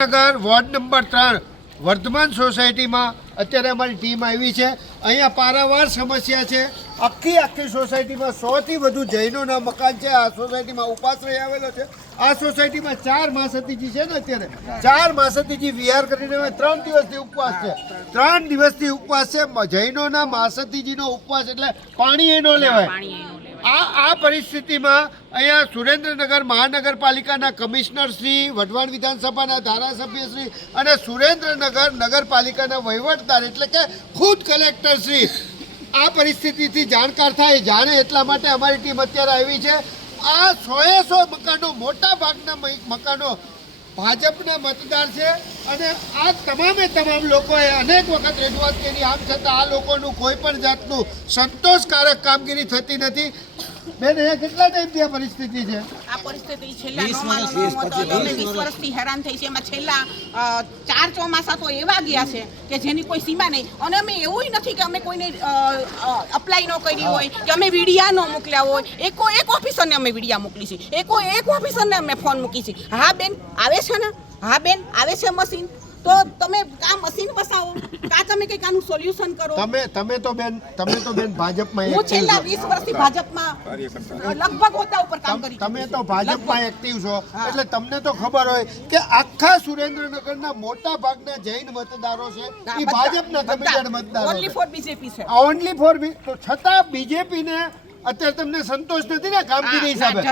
નગર, ward number ત્રણ. વર્ધમાન સોસાયટીમાં અત્યારે અમારી ટીમ આવી છે. અહીંયા પારાવાર સમસ્યા છે. આખી આખી સોસાયટીમાં સોથી વધુ જૈનોના મકાન છે. આ સોસાયટીમાં ઉપાશ્રય આવેલો છે. આ સોસાયટીમાં ચાર માસતીજી છે ને અત્યારે. ચાર માસતીજી વિહાર કરીને ત્રણ દિવસથી ઉપવાસ છે. ત્રણ દિવસથી ઉપવાસ છે. જૈનોના માસતીજીનો ઉપવાસ એટલે પાણી એ ન લેવાય. આ આ પરિસ્થિતિમાં અહીંયા સુરેન્દ્રનગર મહાનગરપાલિકાના કમિશનર શ્રી, વઢવાણ વિધાનસભાના ધારાસભ્ય શ્રી અને સુરેન્દ્રનગર નગરપાલિકાના વહીવટદાર એટલે કે ખુદ કલેક્ટર શ્રી. આ પરિસ્થિતિથી જાણકાર થાય, જાણે એટલા માટે અમારી ટીમ અત્યારે આવી છે. આ સોએ સો મકાનો મોટા ભાગના મકાનો ભાજપના મતદાર છે અને આ તમામે તમામ લોકોએ અનેક વખત રજૂઆત કરી આમ છતાં આ લોકોનું કોઈ પણ જાતનું સંતોષકારક કામગીરી થતી નથી. બેન અહીંયા કેટલા ટાઈમથી આ પરિસ્થિતિ છે? આ પરિસ્થિતિ છેલ્લા નવ માનો તો અમે વીસ વર્ષથી હેરાન થઈ છે એમાં છેલ્લા ચાર ચોમાસા તો એવા ગયા છે કે જેની કોઈ સીમા નહીં. અને અમે એવું નથી કે અમે કોઈને અપ્લાય ન કરી હોય કે અમે વિડિયા ન મોકલ્યા હોય. એકો એક ઓફિસરને અમે વિડિયા મોકલી છે એકો એક ઓફિસરને અમે ફોન મૂકી છે હા બેન આવે છે ને? હા બેન આવે છે મશીન? તો તમે આ મશીન બસાવો. કા તમે કંઈક આનું સોલ્યુશન કરો. તમે તમે તો બેન તમે તો બેન ભાજપમાં હું છેલ્લા છો. વીસ વર્ષથી ભાજપમાં લગભગ હોદ્દા ઉપર કામ કરી તમે તો ભાજપમાં એક્ટિવ છો. એટલે તમને તો ખબર હોય કે આખા સુરેન્દ્રનગરના મોટા ભાગના જૈન મતદારો છે. એ ભાજપના તમે મતદારો ઓન્લી ફોર બીજેપી છે. ઓન્લી ફોર તો છતાં બીજેપીને અત્યારે તમને સંતોષ નથી ને કામગીરી હિસાબે?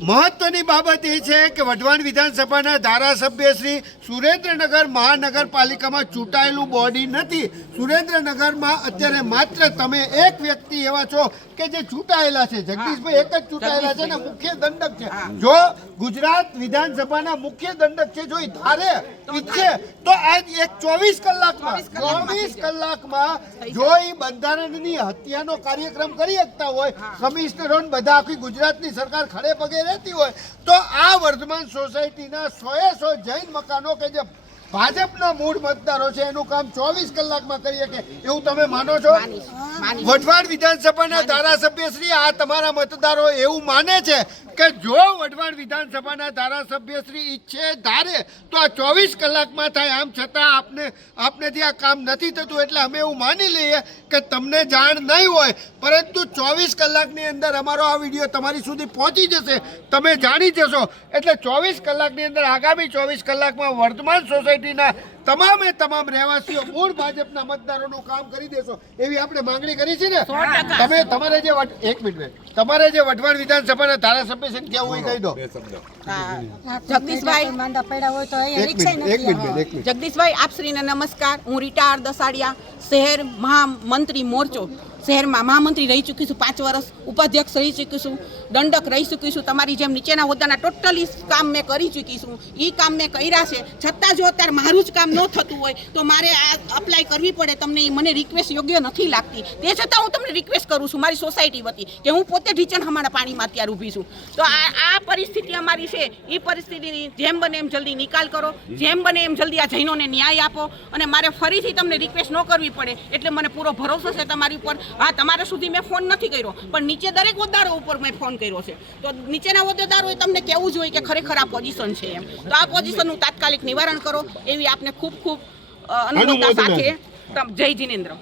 મહત્વની બાબત એ છે કે વઢવાણ વિધાનસભાના ધારાસભ્ય શ્રી સુરેન્દ્રનગર મહાનગરપાલિકામાં ચૂંટાયેલું બોડી નથી. સુરેન્દ્રનગરમાં અત્યારે માત્ર તમે એક વ્યક્તિ એવા છો કે જે ચૂંટાયેલા છે. જગદીશભાઈ એક જ ચૂંટાયેલા છે ને મુખ્ય દંડક છે. જો ગુજરાત વિધાનસભાના મુખ્ય દંડક છે જો એ ધારે ઈચ્છે તો આજ એક ચોવીસ કલાકમાં ચોવીસ કલાકમાં જો એ બંધારણની હત્યાનો કાર્યક્રમ કરી શકતા હોય, કમિશનરો બધા આખી ગુજરાતની સરકાર ખડે પગે રહેતી હોય, તો આ વર્ધમાન સોસાયટીના સોએ સો જૈન મકાનો કે જે ભાજપના મૂળ મતદારો છે એનું કામ ચોવીસ કલાકમાં કરી શકે. એવું તમે માનો છો? માનીશ. વિધાનસભાના ધારાસભ્ય શ્રી આ તમારા મતદારો એવું માને છે કે જો વઢવાડ વિધાનસભાના ધારાસભ્ય શ્રી ઈચ્છે ધારે તો આ ચોવીસ કલાકમાં થાય. આમ છતાં આપને આપનેથી આ કામ નથી થતું એટલે અમે એવું માની લઈએ કે તમને જાણ નહીં હોય. પરંતુ ચોવીસ કલાકની અંદર અમારો આ વીડિયો તમારી સુધી પહોંચી જશે. તમે જાણી જશો. એટલે ચોવીસ કલાકની અંદર આગામી ચોવીસ કલાકમાં વર્તમાન સોસાયટીના તમામે તમામ રહેવાસીઓ મૂળ ભાજપના મતદારોનું કામ કરી દેશો એવી આપણે માંગણી કરી છે ને? તમે તમારે જે એક મિનિટ તમારે જે વઢવાણ વિધાનસભાના ધારાસભ્ય છે કેવું હું કહી દો. જગદીશભાઈ માંદા પડ્યા હોય તો અહીંયા રિક્ષા નથી મિનિટ બેન, એક મિનિટ. જગદીશભાઈ આપશ્રીને નમસ્કાર. હું રિટાયર દસાડિયા શહેર મહામંત્રી મોરચો. શહેરમાં મહામંત્રી રહી ચૂકી છું પાંચ વર્ષ ઉપાધ્યક્ષ રહી ચૂકી છું દંડક રહી ચૂકી છું તમારી જેમ નીચેના હોદ્દાના ટોટલી કામ મેં કરી ચૂકી છું. એ કામ મેં કર્યા છે. છતાં જો અત્યારે મારું જ કામ ન થતું હોય તો મારે આ અપ્લાય કરવી પડે. તમને મને રિક્વેસ્ટ યોગ્ય નથી લાગતી. તે છતાં હું તમને રિક્વેસ્ટ કરું છું મારી સોસાયટી વતી કે હું પોતે ઢીચણ હમણાં પાણીમાં અત્યારે ઊભી છું. તો આ આ પરિસ્થિતિ અમારી છે એ પરિસ્થિતિની જેમ બને એમ જલ્દી નિકાલ કરો. જેમ બને એમ જલ્દી આ જૈનોને ન્યાય આપો. અને મારે ફરીથી તમને રિક્વેસ્ટ ન કરવી પડે એટલે મને પૂરો ભરોસો છે તમારી ઉપર. હા તમારા સુધી મેં ફોન નથી કર્યો પણ નીચે દરેક હોદ્દારો ઉપર મેં ફોન કર્યો છે. તો નીચેના હોદ્દેદારોએ તમને કહેવું જોઈએ કે ખરેખર આ પોઝિશન છે એમ. તો આ પોઝિશનનું તાત્કાલિક નિવારણ કરો. એવી આપને ખૂબ ખૂબ અ, અનુમોદના અનુમોદના. સાથે જય જિનેન્દ્ર.